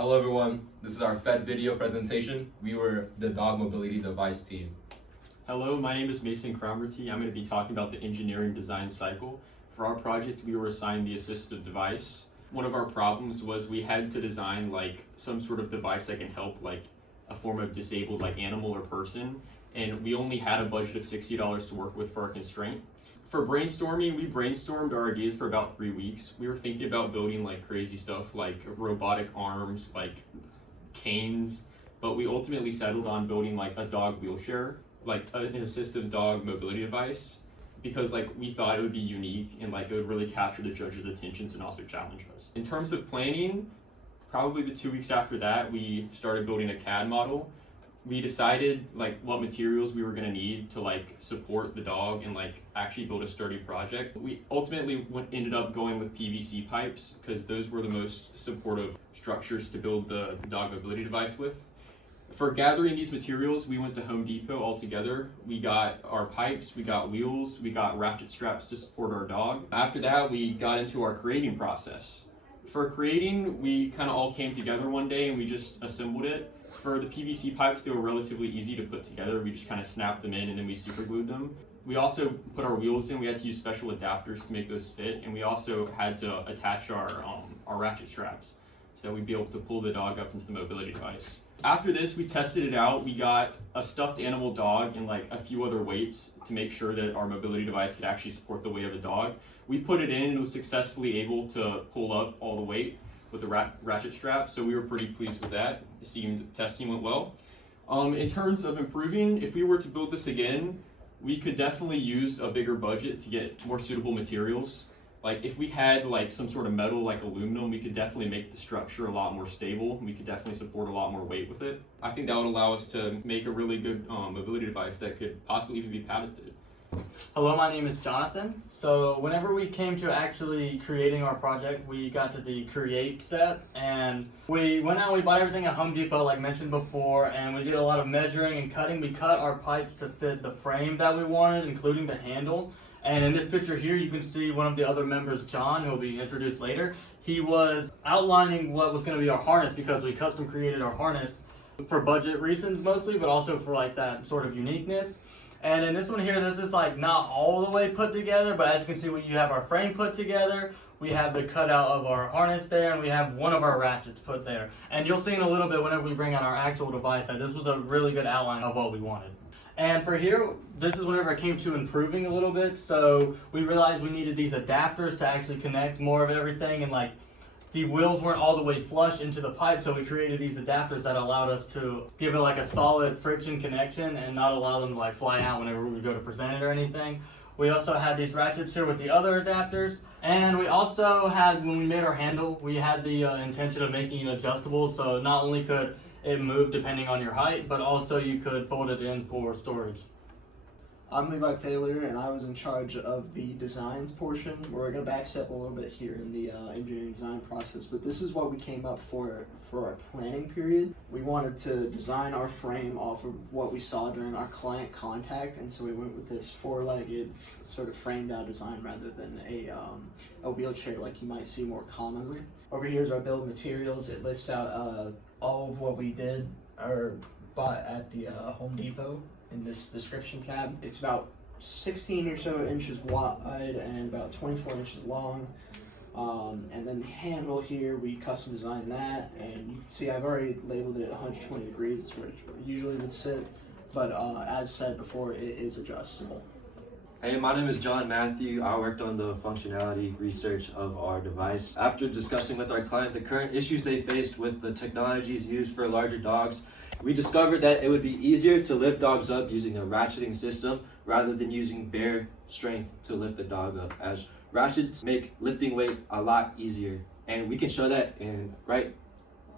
Hello everyone, this is our FEDD video presentation. We were the dog mobility device team. Hello, my name is Mason Cromerty. I'm going to be talking about the engineering design cycle. For our project, we were assigned the assistive device. One of our problems was we had to design some sort of device that can help a form of disabled animal or person, and we only had a budget of $60 to work with for our constraint. For brainstorming, we brainstormed our ideas for about 3 weeks. We were thinking about building crazy stuff like robotic arms, canes, but we ultimately settled on building a dog wheelchair, an assistive dog mobility device, because we thought it would be unique and it would really capture the judges' attentions and also challenge us. In terms of planning, probably the 2 weeks after that, we started building a CAD model. We decided what materials we were going to need to support the dog and actually build a sturdy project. We ultimately ended up going with PVC pipes because those were the most supportive structures to build the dog mobility device with. For gathering these materials, we went to Home Depot all together. We got our pipes, we got wheels, we got ratchet straps to support our dog. After that, we got into our creating process. For creating, we kind of all came together one day and we just assembled it. For the PVC pipes, they were relatively easy to put together. We just kind of snapped them in and then we super glued them. We also put our wheels in. We had to use special adapters to make those fit, and we also had to attach our ratchet straps so that we'd be able to pull the dog up into the mobility device. After this, we tested it out. We got a stuffed animal dog and a few other weights to make sure that our mobility device could actually support the weight of a dog. We put it in and it was successfully able to pull up all the weight with the ratchet strap, so we were pretty pleased with that. It seemed testing went well. In terms of improving, if we were to build this again, we could definitely use a bigger budget to get more suitable materials. If we had some sort of metal like aluminum, we could definitely make the structure a lot more stable. We could definitely support a lot more weight with it. I think that would allow us to make a really good mobility device that could possibly even be patented. Hello, my name is Jonathan. So whenever we came to actually creating our project, we got to the create step, and we went out and we bought everything at Home Depot like mentioned before, and we did a lot of measuring and cutting. We cut our pipes to fit the frame that we wanted, including the handle. And in this picture here, you can see one of the other members, John, who will be introduced later. He was outlining what was going to be our harness because we custom created our harness for budget reasons mostly, but also for that sort of uniqueness. And in this one here, this is not all the way put together, but as you can see, you have our frame put together, we have the cutout of our harness there, and we have one of our ratchets put there. And you'll see in a little bit whenever we bring out our actual device that this was a really good outline of what we wanted. And for here, this is whenever I came to improving a little bit. So we realized we needed these adapters to actually connect more of everything, and the wheels weren't all the way flush into the pipe, so we created these adapters that allowed us to give it a solid friction connection and not allow them to fly out whenever we would go to present it or anything. We also had these ratchets here with the other adapters, and we also had, when we made our handle, we had the intention of making it adjustable, so not only could it move depending on your height, but also you could fold it in for storage. I'm Levi Taylor, and I was in charge of the designs portion. We're going to backstep a little bit here in the engineering design process, but this is what we came up for our planning period. We wanted to design our frame off of what we saw during our client contact, and so we went with this four-legged sort of framed out design rather than a wheelchair like you might see more commonly. Over here is our bill of materials. It lists out all of what we did or bought at the Home Depot in this description tab. It's about 16 or so inches wide and about 24 inches long. And then the handle here, we custom designed that, and you can see I've already labeled it 120 degrees, it's where it usually would sit, but as said before, it is adjustable. Hey, my name is John Matthew. I worked on the functionality research of our device. After discussing with our client the current issues they faced with the technologies used for larger dogs, we discovered that it would be easier to lift dogs up using a ratcheting system rather than using bare strength to lift the dog up, as ratchets make lifting weight a lot easier. And we can show that in right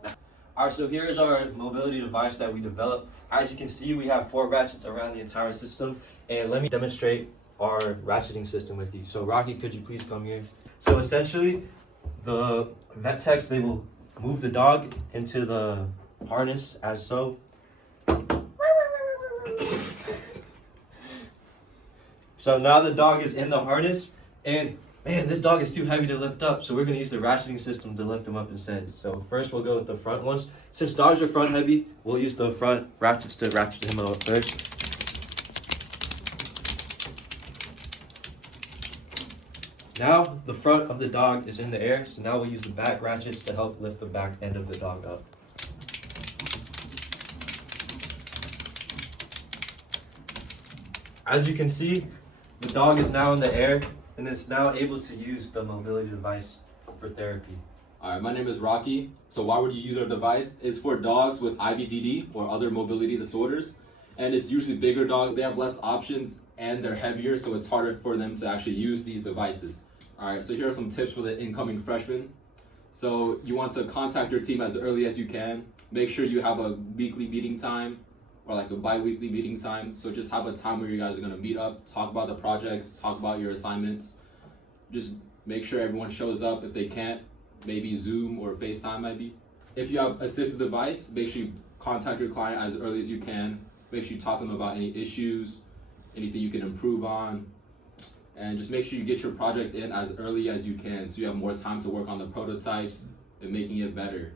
now. Alright, so here's our mobility device that we developed. As you can see, we have 4 ratchets around the entire system, and let me demonstrate our ratcheting system with you. So Rocky, could you please come here? So essentially, the vet techs, they will move the dog into the harness as so. So now the dog is in the harness, and man, this dog is too heavy to lift up, so we're going to use the ratcheting system to lift him up instead. So first we'll go with the front ones. Since dogs are front heavy, we'll use the front ratchets to ratchet him up first. Now the front of the dog is in the air, so now we'll use the back ratchets to help lift the back end of the dog up. As you can see, the dog is now in the air and is now able to use the mobility device for therapy. Alright, my name is Rocky. So why would you use our device? It's for dogs with IBDD or other mobility disorders. And it's usually bigger dogs. They have less options and they're heavier, so it's harder for them to actually use these devices. Alright, so here are some tips for the incoming freshmen. So you want to contact your team as early as you can. Make sure you have a weekly meeting time or like a bi-weekly meeting time. So just have a time where you guys are going to meet up, talk about the projects, talk about your assignments. Just make sure everyone shows up. If they can't, maybe Zoom or FaceTime might be. If you have assistive device, make sure you contact your client as early as you can. Make sure you talk to them about any issues, anything you can improve on, and just make sure you get your project in as early as you can so you have more time to work on the prototypes and making it better.